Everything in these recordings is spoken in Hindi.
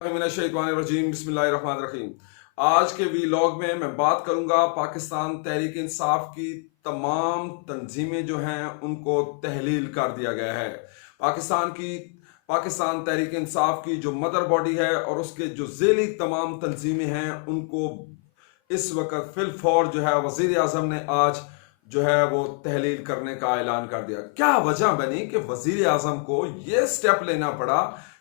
बिस्मिल्लाहिर्रहमानिर्रहीम। आज के वीलॉग में मैं बात करूंगा पाकिस्तान तहरीक इंसाफ की तमाम तंजीमें जो हैं उनको तहलील कर दिया गया है। पाकिस्तान तहरीक इंसाफ की जो मदर बॉडी है और उसके जो झेली तमाम तंजीमें हैं उनको इस वक्त फिलफौर जो है वजीर आजम ने आज जो है वो तहलील करने का ऐलान कर दिया। क्या वजह बनी कि वजीर आजम को ये स्टेप लेना पड़ा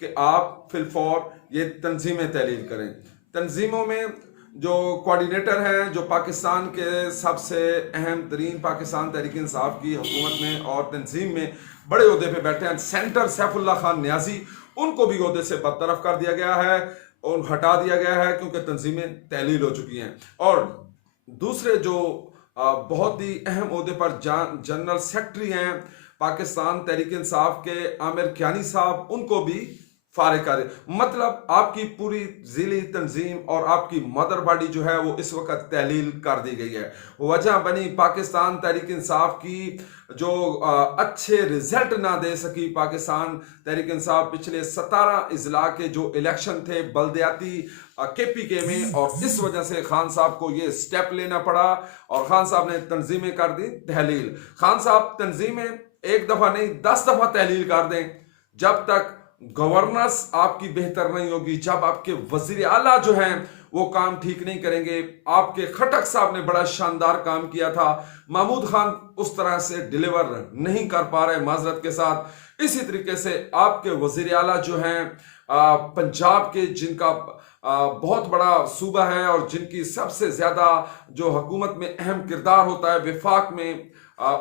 कि आप फिलफौर ये तंजीमें तहलील करें। तंजीमों में जो कोऑर्डिनेटर हैं, जो पाकिस्तान के सबसे अहम तरीन पाकिस्तान तहरीक इंसाफ की हुकूमत में और तंजीम में बड़े ओहदे पे बैठे हैं, सेंटर सैफुल्ला खान न्याजी, उनको भी ओहदे से बरतरफ कर दिया गया है और हटा दिया गया है क्योंकि तंजीमें तहलील हो चुकी हैं। और दूसरे जो बहुत ही अहम ओहदे पर जनरल सेक्रेटरी हैं पाकिस्तान तहरीक इंसाफ के, आमिर कियानी साहब, उनको भी फारिग कर। मतलब आपकी पूरी जिली तंजीम और आपकी मदर बॉडी जो है वो इस वक्त तहलील कर दी गई है। वजह बनी पाकिस्तान तहरीक इंसाफ की जो अच्छे रिजल्ट ना दे सकी। पाकिस्तान तहरीक इंसाफ पिछले 17 इजला के जो इलेक्शन थे बल्दियाती KPK में, और इस वजह से खान साहब को ये स्टेप लेना पड़ा और खान साहब ने तंजीमें कर दी तहलील। खान साहब तंजीमें एक दफा नहीं 10 दफा तहलील कर दें, जब तक गवर्नेंस आपकी बेहतर नहीं होगी, जब आपके वजीर आला जो हैं वो काम ठीक नहीं करेंगे। आपके खटक साहब ने बड़ा शानदार काम किया था, महमूद खान उस तरह से डिलीवर नहीं कर पा रहे माजरत के साथ। इसी तरीके से आपके वजीर आला जो हैं पंजाब के, जिनका बहुत बड़ा सूबा है और जिनकी सबसे ज्यादा जो हुकूमत में अहम किरदार होता है विफाक में,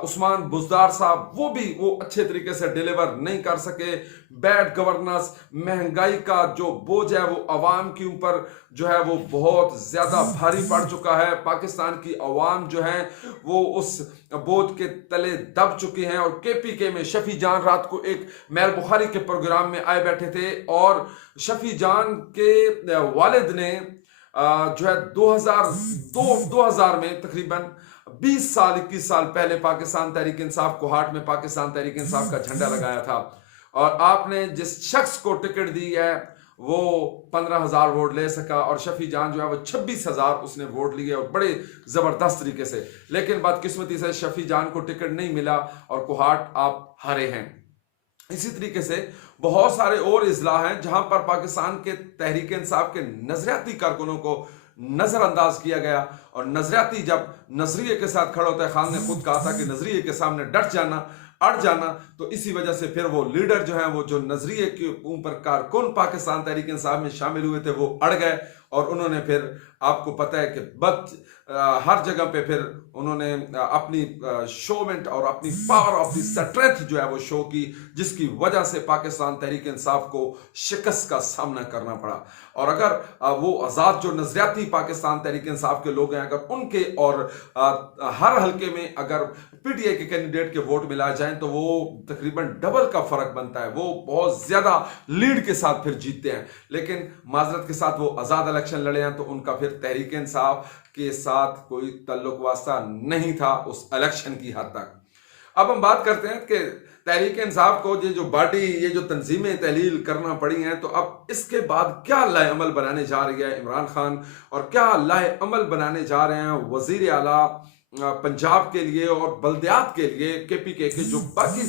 उस्मान बुजदार साहब, वो अच्छे तरीके से डिलीवर नहीं कर सके। बैड गवर्नेंस, महंगाई का जो बोझ है वो अवाम के ऊपर जो है वो बहुत ज्यादा भारी पड़ चुका है। पाकिस्तान की अवाम जो है वो उस बोझ के तले दब चुके हैं। और KPK में शफी जान रात को एक महल बुखारी के प्रोग्राम में आए बैठे थे और शफी जान के वालिद ने जो है 2000 में तकरीबन 20 साल 21 साल पहले पाकिस्तान तहरीक इंसाफ कोहाट में पाकिस्तान तहरीक इंसाफ का झंडा लगाया था। और आपने जिस शख्स को टिकट दी है वो 15,000 वोट ले सका और शफी जान जो है वो 26,000 उसने वोट लिए और बड़े जबरदस्त तरीके से। लेकिन बदकिस्मती से शफी जान को टिकट नहीं मिला और कोहाट आप हारे हैं। इसी तरीके से बहुत सारे और इजला हैं जहां पर पाकिस्तान के तहरीक इंसाफ के नजरियाती कारकुनों को नजरअंदाज किया गया। और नजरियाती जब नजरिए के साथ खड़ा होता है, खान ने खुद कहा था कि नजरिए के सामने डट जाना, अड़ जाना, तो इसी वजह से फिर वो लीडर जो है वो जो नजरिए के ऊपर कारकुन पाकिस्तान तहरीक इंसाफ में शामिल हुए थे वो अड़ गए। और उन्होंने फिर, आपको पता है कि हर जगह पे फिर उन्होंने अपनी शोमेंट और अपनी पावर ऑफ द स्ट्रेंथ जो है वो शो की, जिसकी वजह से पाकिस्तान तहरीक इंसाफ को शिकस्त का सामना करना पड़ा। और अगर वो आज़ाद जो नजरियाती पाकिस्तान तहरीक इंसाफ के लोग हैं, अगर उनके और हर हल्के में अगर PTI के कैंडिडेट के वोट मिला जाए तो वो तकरीबन डबल का फर्क बनता है, वो बहुत ज्यादा लीड के साथ फिर जीतते हैं। लेकिन माजरत के साथ वो आज़ाद इलेक्शन लड़े हैं तो उनका फिर तहरीक इंसाफ के साथ कोई तल्लुक वास्ता नहीं था उस इलेक्शन की हद तक। अब हम बात करते हैं कि तहरीक इंसाफ को ये जो पार्टी, ये जो तंजीमें तहलील करना पड़ी हैं, तो अब इसके बाद क्या लाए अमल बनाने जा रही है इमरान खान और क्या लाए अमल बनाने जा रहे हैं वजीर आला पंजाब के लिए और बल्दियात के लिए। KPK के जो बाकी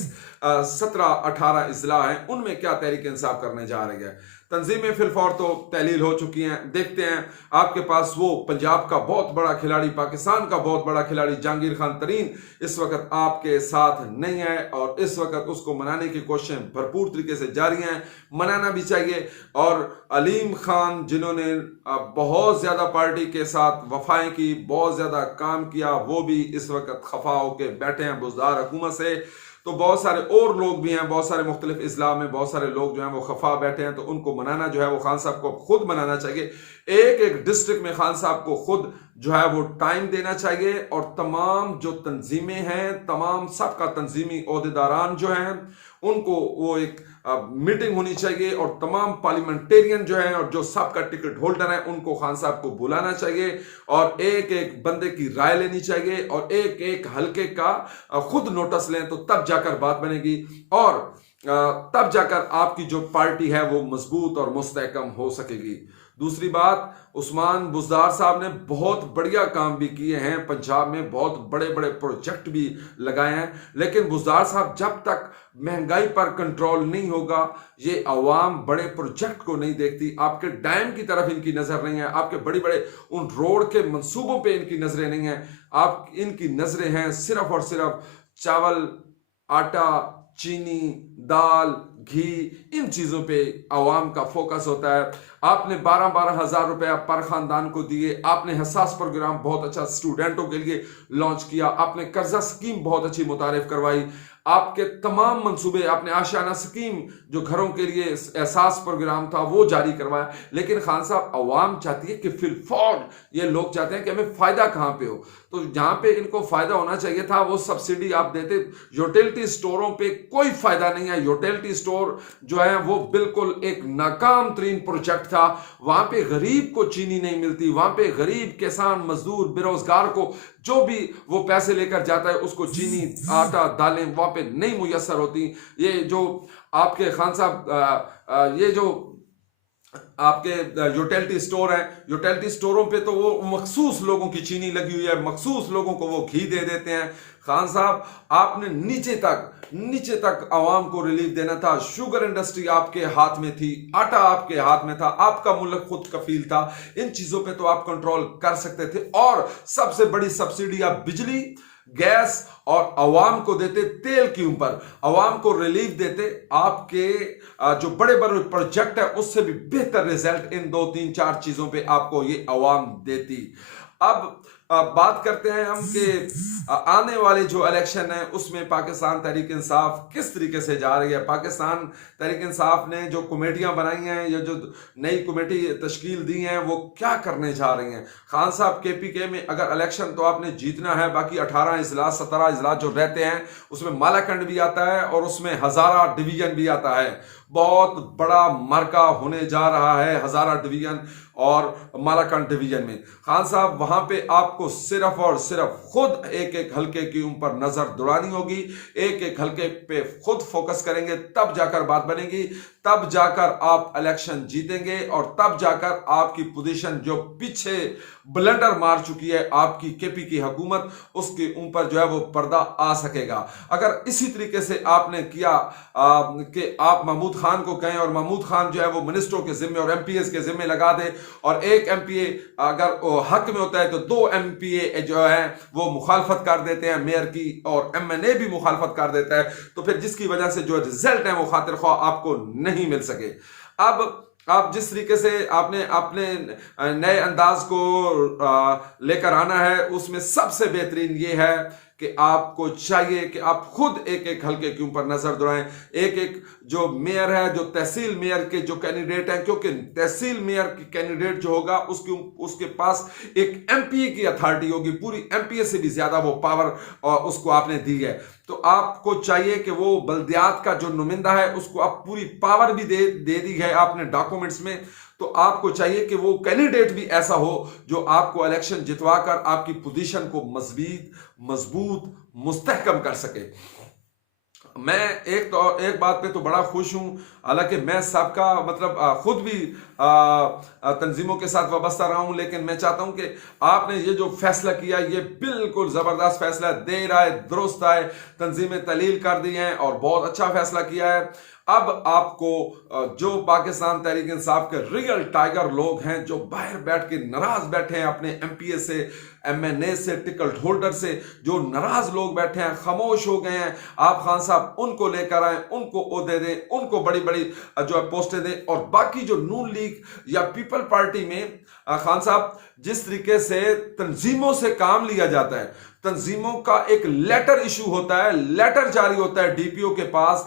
17-18 इजला हैं उनमें क्या तहरीक इंसाफ करने जा रही है। तंजीमें फिलफौर तो तहलील हो चुकी हैं। देखते हैं, आपके पास वो पंजाब का बहुत बड़ा खिलाड़ी, पाकिस्तान का बहुत बड़ा खिलाड़ी जहांगीर खान तरीन इस वक्त आपके साथ नहीं है और इस वक्त उसको मनाने की कोशिशें भरपूर तरीके से जारी हैं, मनाना भी चाहिए। और अलीम खान, जिन्होंने बहुत ज्यादा पार्टी के साथ वफाएं की, बहुत ज्यादा काम किया, वो भी इस वक्त खफा होकर बैठे हैं बुजदार हुकूमत से। तो बहुत सारे और लोग भी हैं, बहुत सारे मुख्तलिफ इस्लाम में बहुत सारे लोग जो हैं वो खफा बैठे हैं। तो उनको मनाना जो है वो खान साहब को खुद मनाना चाहिए। एक एक डिस्ट्रिक्ट में खान साहब को खुद जो है वो टाइम देना चाहिए और तमाम जो तंजीमें हैं, तमाम सबका तंजीमी ओहदेदारान जो हैं उनको वो एक मीटिंग होनी चाहिए और तमाम पार्लियामेंटेरियन जो है और जो सबका टिकट होल्डर है उनको खान साहब को बुलाना चाहिए और एक एक बंदे की राय लेनी चाहिए और एक एक हल्के का खुद नोटिस लें, तो तब जाकर बात बनेगी। और तब जाकर आपकी जो पार्टी है वो मजबूत और मुस्तहकम हो सकेगी। दूसरी बात, उस्मान बुज़दार साहब ने बहुत बढ़िया काम भी किए हैं, पंजाब में बहुत बड़े बड़े प्रोजेक्ट भी लगाए हैं, लेकिन बुज़दार साहब जब तक महंगाई पर कंट्रोल नहीं होगा, ये अवाम बड़े प्रोजेक्ट को नहीं देखती, आपके डैम की तरफ इनकी नज़र नहीं है, आपके बड़े बड़े उन रोड के मंसूबों पे इनकी नज़रें नहीं हैं, आप इनकी नज़रें हैं सिर्फ और सिर्फ चावल, आटा, चीनी, दाल, घी, इन चीज़ों पे आवाम का फोकस होता है। आपने 12-12 हज़ार रुपया पर ख़ानदान को दिए, आपने हसास प्रोग्राम बहुत अच्छा स्टूडेंटों के लिए लॉन्च किया, आपने कर्जा स्कीम बहुत अच्छी मुतारिफ करवाई, आपके तमाम मंसूबे, आपने आशियाना स्कीम जो घरों के लिए एहसास प्रोग्राम था वो जारी करवाया, लेकिन खान साहब अवाम चाहती है कि फिलफौर ये लोग चाहते हैं कि हमें फ़ायदा कहाँ पे हो, तो जहाँ पे इनको फ़ायदा होना चाहिए था वो सब्सिडी आप देते। यूटिलिटी स्टोरों पे कोई फ़ायदा नहीं है, यूटिलिटी स्टोर जो है वो बिल्कुल एक नाकाम तरीन प्रोजेक्ट था, वहाँ पे गरीब को चीनी नहीं मिलती, वहाँ पे गरीब किसान, मजदूर, बेरोजगार को जो भी वो पैसे लेकर जाता है उसको चीनी, आटा, दालें वहाँ पे नहीं मुयसर होती। ये जो आपके खान साहब ये जो आपके यूटिलिटी स्टोर हैं, यूटिलिटी स्टोरों पे तो वो मखसूस लोगों की चीनी लगी हुई है, मखसूस लोगों को वो घी दे देते हैं। खान साहब आपने नीचे तक आवाम को रिलीफ देना था, शुगर इंडस्ट्री आपके हाथ में थी, आटा आपके हाथ में था, आपका मुल्क खुद कफील था, इन चीजों पे तो आप कंट्रोल कर सकते थे। और सबसे बड़ी सब्सिडी आप बिजली, गैस और अवाम को देते, तेल के ऊपर अवाम को रिलीफ देते, आपके जो बड़े बड़े प्रोजेक्ट है उससे भी बेहतर रिजल्ट इन 2-3-4 चीजों पे आपको ये अवाम देती। अब बात करते हैं हम कि आने वाले जो इलेक्शन है उसमें पाकिस्तान तहरीक इंसाफ किस तरीके से जा रही है। पाकिस्तान तहरीक इंसाफ ने जो कमेटियां बनाई हैं या जो नई कमेटी तश्कील दी हैं वो क्या करने जा रही हैं। खान साहब केपीके में अगर इलेक्शन तो आपने जीतना है, बाकी 18 इजलास 17 इजलास जो रहते हैं उसमें मालाकंड भी आता है और उसमें हजारा डिवीजन भी आता है। बहुत बड़ा मरका होने जा रहा है हजारा डिवीजन और मालाकंड डिवीजन में। खान साहब वहां पे आपको सिर्फ और सिर्फ खुद एक एक हल्के के ऊपर नजर दौड़ानी होगी, एक एक हल्के पे खुद फोकस करेंगे तब जाकर बात बनेगी, तब जाकर आप इलेक्शन जीतेंगे और तब जाकर आपकी पोजीशन जो पीछे ब्लंडर मार चुकी है आपकी केपी की हुकूमत, उसके ऊपर जो है वो पर्दा आ सकेगा। अगर इसी तरीके से आपने किया कि आप महमूद खान को कहें और महमूद खान जो है वो मिनिस्टरों के जिम्मे और एमपीएस के जिम्मे लगा दे और एक एमपीए अगर हक में होता है तो 2 एमपीए जो है वो मुखालफत कर देते हैं मेयर की और एमएनए भी मुखालफत कर देता है, तो फिर जिसकी वजह से जो रिजल्ट है वो खातिर ख्वाह आपको नहीं मिल सके। अब आप जिस तरीके से आपने अपने नए अंदाज को लेकर आना है उसमें सबसे बेहतरीन ये है कि आपको चाहिए कि आप खुद एक एक हल्के के ऊपर नजर दौड़ाएं, एक एक जो मेयर है, जो तहसील मेयर के जो कैंडिडेट हैं, क्योंकि तहसील मेयर की कैंडिडेट जो होगा उसके पास एक एमपीए की अथॉरिटी होगी, पूरी एमपीए से भी ज्यादा वो पावर उसको आपने दी है। तो आपको चाहिए कि वो बल्दियात का जो नुमाइंदा है उसको आप पूरी पावर भी दे दी है आपने डॉक्यूमेंट्स में, तो आपको चाहिए कि वो कैंडिडेट भी ऐसा हो जो आपको इलेक्शन जितवाकर आपकी पोजीशन को मजबूत मुस्तहकम कर सके। मैं एक बात पे तो बड़ा खुश हूं, हालांकि मैं सबका मतलब खुद भी तंजीमों के साथ वाबस्ता रहा हूं, लेकिन मैं चाहता हूं कि आपने ये जो फैसला किया ये बिल्कुल जबरदस्त फैसला, देर आए दुरुस्त आए, तंजीमें तलील कर दी हैं और बहुत अच्छा फैसला किया है। अब आपको जो पाकिस्तान तहरीक इंसाफ के रियल टाइगर लोग हैं जो बाहर बैठ के नाराज बैठे हैं अपने एमपीए से, एमएनए से, टिकट होल्डर से, जो नाराज लोग बैठे हैं, खामोश हो गए हैं, आप खान साहब उनको लेकर आए, उनको ओहदे दें, उनको बड़ी बड़ी जो है पोस्टें दें। और बाकी जो नून लीग या पीपल पार्टी में खान साहब जिस तरीके से तंजीमों से काम लिया जाता है, तंजीमों का एक लेटर इशू होता है, लेटर जारी होता है डीपीओ के पास,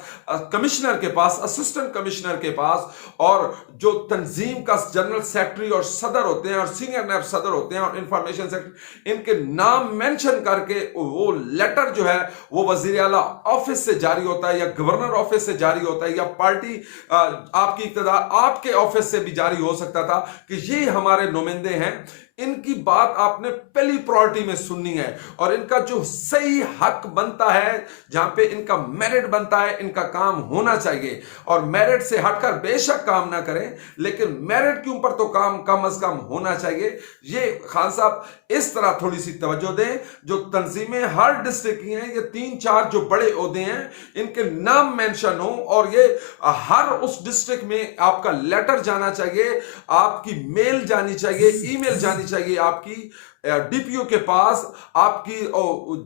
कमिश्नर के पास, असिस्टेंट कमिश्नर के पास, और जो तंजीम का जनरल सेक्रेटरी और सदर होते हैं और सीनियर नायब सदर होते हैं और इंफॉर्मेशन सेक्रेटरी, इनके नाम मेंशन करके वो लेटर जो है वो वजीर आला ऑफिस से जारी होता है या गवर्नर ऑफिस से जारी होता है या पार्टी आपकी इक़्तिदार आपके ऑफिस से भी जारी हो सकता था कि ये हमारे नुमाइंदे हैं, इनकी बात आपने पहली प्रायोरिटी में सुननी है और इनका जो सही हक बनता है, जहां पे इनका मेरिट बनता है, इनका काम होना चाहिए। और मेरिट से हटकर बेशक काम ना करें, लेकिन मेरिट के ऊपर तो काम कम अज कम होना चाहिए। ये खान साहब इस तरह थोड़ी सी तवज्जो दें। जो तंजीमें हर डिस्ट्रिक्ट की हैं, ये 3-4 जो बड़े ओहदे हैं, इनके नाम मेंशन हो और ये हर उस डिस्ट्रिक्ट में आपका लेटर जाना चाहिए, आपकी मेल जानी चाहिए, ईमेल जानी चाहिए आपकी डीपीओ के पास, आपकी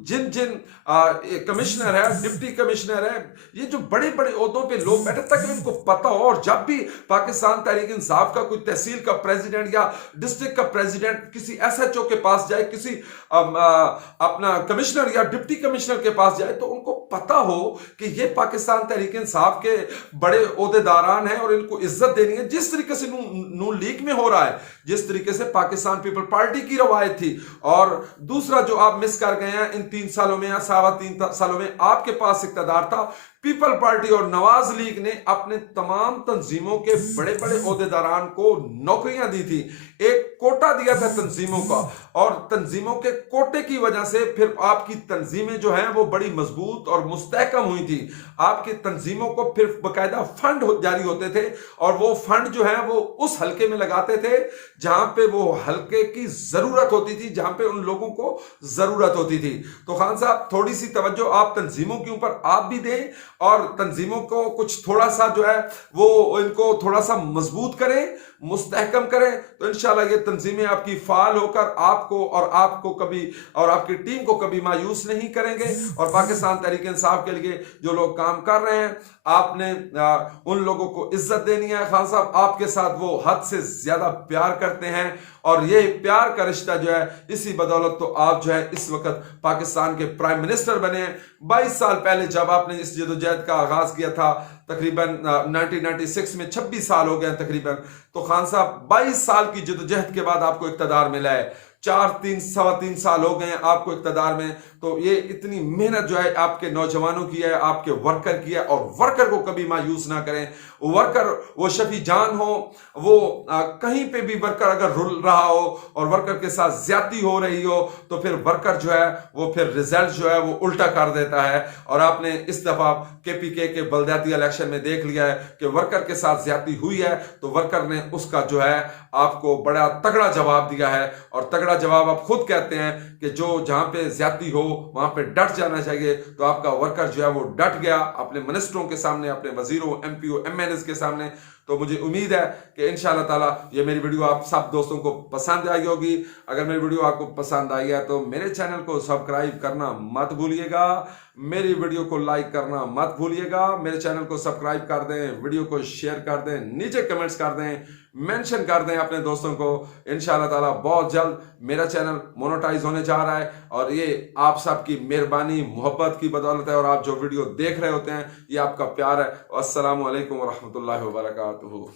जिन जिन कमिश्नर है, डिप्टी कमिश्नर है, ये जो बड़े बड़े ओहदों पे लोग बैठे, ताकि उनको पता हो। और जब भी पाकिस्तान तहरीक इंसाफ का कोई तहसील का प्रेसिडेंट या डिस्ट्रिक्ट का प्रेसिडेंट किसी एसएचओ के पास जाए, किसी अपना कमिश्नर या डिप्टी कमिश्नर के पास जाए, तो उनको पता हो कि ये पाकिस्तान तहरीक इंसाफ के बड़े ओहदेदारान हैं और इनको इज्जत देनी है। जिस तरीके से नून लीग में हो रहा है, जिस तरीके से पाकिस्तान पीपल पार्टी की रवायत थी। और दूसरा जो आप मिस कर गए हैं इन 3 सालों में या 3.25 सालों में, आपके पास इक़्तिदार था, पीपल पार्टी और नवाज लीग ने अपने तमाम तंजीमों के बड़े बड़े ओहदेदारान को नौकरियां दी थी, एक कोटा दिया था तंजीमों का, और तंजीमों के कोटे की वजह से फिर आपकी तंजीमें जो हैं वो बड़ी मजबूत और मुस्तहकम हुई थी। आपकी तंजीमों को फिर बाकायदा फंड जारी होते थे और वो फंड जो है वो उस हल्के में लगाते थे जहां पे वो हल्के की जरूरत होती थी, जहां पे उन लोगों को जरूरत होती थी। तो खान साहब थोड़ी सी तवज्जो आप तंजीमों के ऊपर आप भी दें और तंजीमों को कुछ थोड़ा सा जो है वो इनको थोड़ा सा मजबूत करें, मुस्तहकम करें, तो इंशाल्लाह ये तंजीमें आपकी फाल होकर आपको कभी और आपकी टीम को कभी मायूस नहीं करेंगे। और पाकिस्तान तहरीक इंसाफ के लिए जो लोग काम कर रहे हैं, आपने उन लोगों को इज्जत देनी है। खान साहब आपके साथ वो हद से ज्यादा प्यार करते हैं और ये प्यार का रिश्ता जो है, इसी बदौलत तो आप जो है इस वक्त पाकिस्तान के प्राइम मिनिस्टर बने हैं। 22 साल पहले जब आपने इस जदोजहद का आगाज किया था, तकरीबन 1996 में 26 साल हो गए तकरीबन, तो खान साहब 22 साल की जदोजहद के बाद आपको इक़्तिदार मिला है। 3 साल हो गए आपको इक़्तिदार में। तो ये इतनी मेहनत जो है आपके नौजवानों की है, आपके वर्कर की है, और वर्कर को कभी मायूस ना करें। वर्कर वो शफी जान हो, वो कहीं पे भी वर्कर अगर रुल रहा हो और वर्कर के साथ ज्यादती हो रही हो, तो फिर वर्कर जो है वो फिर रिजल्ट जो है वो उल्टा कर देता है। और आपने इस दफा केपीके के बलदियाती इलेक्शन में देख लिया है कि वर्कर के साथ ज्यादती हुई है, तो वर्कर ने उसका जो है आपको बड़ा तगड़ा जवाब दिया है। और तगड़ा जवाब आप खुद कहते हैं कि जो जहां पे ज्यादती हो वहां पे डट जाना चाहिए। तो आपका वर्कर जो है वो डट गया अपने मिनिस्टरों के सामने, अपने वजीरों, एमपीओ, एमएनएस के सामने। तो मुझे उम्मीद है कि इंशाल्लाह ताला ये मेरी वीडियो आप सब दोस्तों को पसंद आई होगी। अगर मेरी वीडियो आपको पसंद आई है तो मेरे चैनल को सब्सक्राइब करना मत भूलिएगा, मेरी वीडियो को लाइक करना मत भूलिएगा, मेरे चैनल को सब्सक्राइब कर दें, वीडियो को शेयर कर दें, नीचे कमेंट्स कर दें, मेंशन कर दें अपने दोस्तों को। इंशाल्लाह ताला बहुत जल्द मेरा चैनल मोनेटाइज होने जा रहा है और ये आप सबकी मेहरबानी, मोहब्बत की बदौलत है। और आप जो वीडियो देख रहे होते हैं, ये आपका प्यार है। अस्सलामु अलैकुम व रहमतुल्लाहि व बरकातुहू।